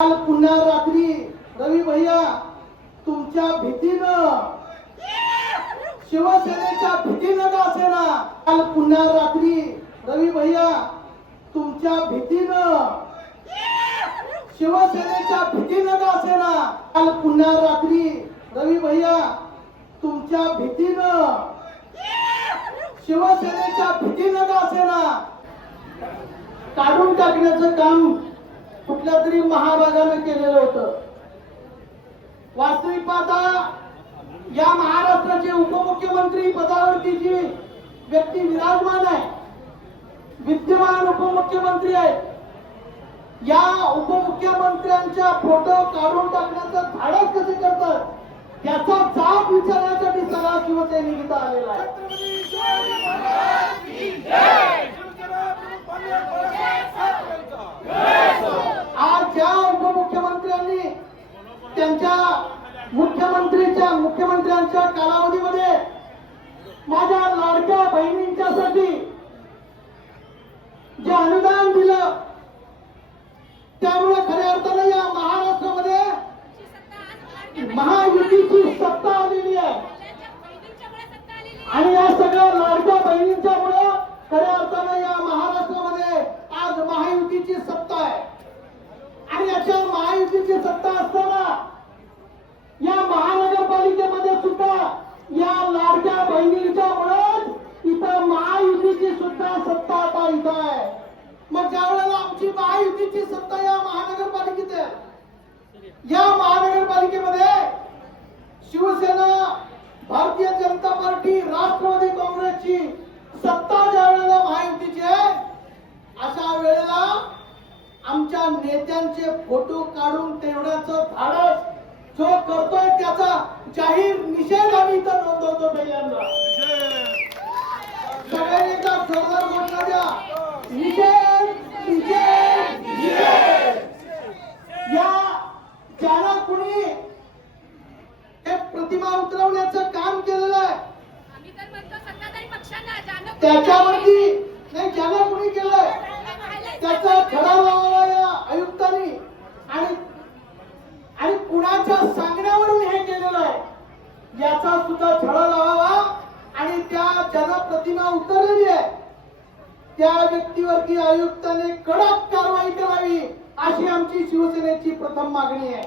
काल पुन्हा रात्री रवी भैया तुमच्या भीतीनं, शिवसेनेच्या भीतीनं का असेना, काल पुन्हा रात्री रवी भैया तुमच्या भीतीनं, शिवसेनेच्या भीतीनं का असेना, काल पुन्हा रात्री रवी भैया तुमच्या भीतीनं, शिवसेनेच्या भीतीनं का असेना काढून टाकण्याचं काम कुठल्या तरी महाभागानं केलेलं होतं. वास्तविक पाहता या महाराष्ट्राचे उपमुख्यमंत्री पदावरती जी व्यक्ती विराजमान आहे, विद्यमान उपमुख्यमंत्री आहेत, या उपमुख्यमंत्र्यांच्या फोटो काढून टाकण्याचं धाडस कसे करतात याचा जाब विचारण्यासाठी सगळा शिवसैनिक इथं आलेला आहे. आज ज्या उपमुख्यमंत्र्यांनी त्यांच्या मुख्यमंत्र्यांच्या कालावधीमध्ये माझ्या लाडक्या बहिणींच्यासाठी जे अनुदान दिलं, त्यामुळे खऱ्या अर्थानं या महाराष्ट्रामध्ये महायुतीची सत्ता आलेली आहे आणि या सगळ्या लाडक्या बहिणींच्यामुळे खऱ्या अर्थानं या महाराष्ट्रामध्ये आज महायुतीची सत्ता आहे. आणि याच्या महायुतीची सत्ता असताना या महानगरपालिकेमध्ये सुद्धा या लाडक्या बहिणींच्यामुळे इथं महायुतीची सुद्धा सत्ता आता इथं आहे. मग ज्या वेळेला आमची महायुतीची सत्ता या महानगरपालिकेत आहे, या महानगरपालिकेमध्ये शिवसेना, भारतीय जनता पार्टी, राष्ट्रवादी काँग्रेसची सत्ता ज्या वेळेला महायुतीची आहे, अशा वेळेला आमच्या नेत्यांचे फोटो काढून तेवढ्याचं धाडस जो करतोय त्याचा जाहीर निषेध आम्ही इथं नोंदवतो. पहिल्यांदा सगळ्यांनी एकदा जोरदार घोषणा द्या, निषेध निषेध निषेध. या ज्याला कुणी एक प्रतिमा उतरवण्याचं काम केलेलं आहे त्याच्यावरती नाही, ज्याला कुणी केलंय त्याचा छडा लावावा या आयुक्तांनी आणि कुणाच्या सांगण्यावरून हे केलेलं आहे याचा सुद्धा छडा लावावा आणि त्या ज्याला प्रतिमा उतरलेली आहे त्या व्यक्तीवरती आयुक्ताने कडक कारवाई करावी अशी आमची शिवसेनेची प्रथम मागणी आहे.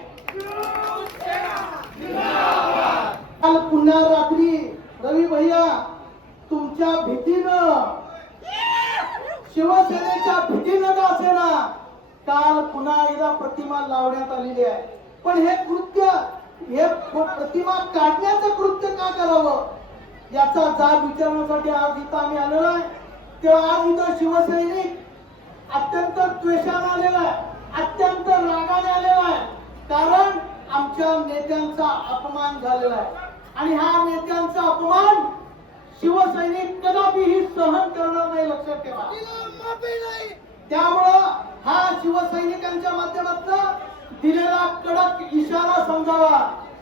काल पुन्हा रात्री रवी भैया तुमच्या भीतीनं, शिवसेनेच्या भीतीनं का असेना काल पुन्हा एकदा प्रतिमा लावण्यात आलेली आहे. पण हे कृत्य, हे प्रतिमा काढण्याचं कृत्य का करावं याचा जाब विचारण्यासाठी आज इथं आम्ही आलेलो आहे. तेव्हा आज इथं शिवसैनिक अत्यंत द्वेषाने आलेला आहे, अत्यंत रागाने आलेला आहे, कारण आमच्या नेत्यांचा अपमान झालेला आहे आणि हा नेत्यांचा अपमान शिवसैनिक कदापिही सहन करणार नाही, लक्षात ठेवा. त्यामुळं हा शिवसैनिकांच्या माध्यमातून दिलेला कडक इशारा समजावा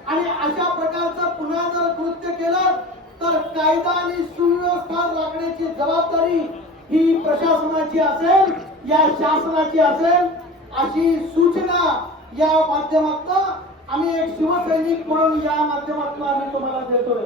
आणि अशा प्रकारचं पुन्हा जर कृत्य केलं तर कायदा आणि सुव्यवस्था राखण्याची जबाबदारी ही प्रशासनाची असेल, या शासनाची असेल, अशी सूचना या माध्यमातून आम्ही एक शिवसैनिक म्हणून या माध्यमातून आम्ही तुम्हाला देतोय.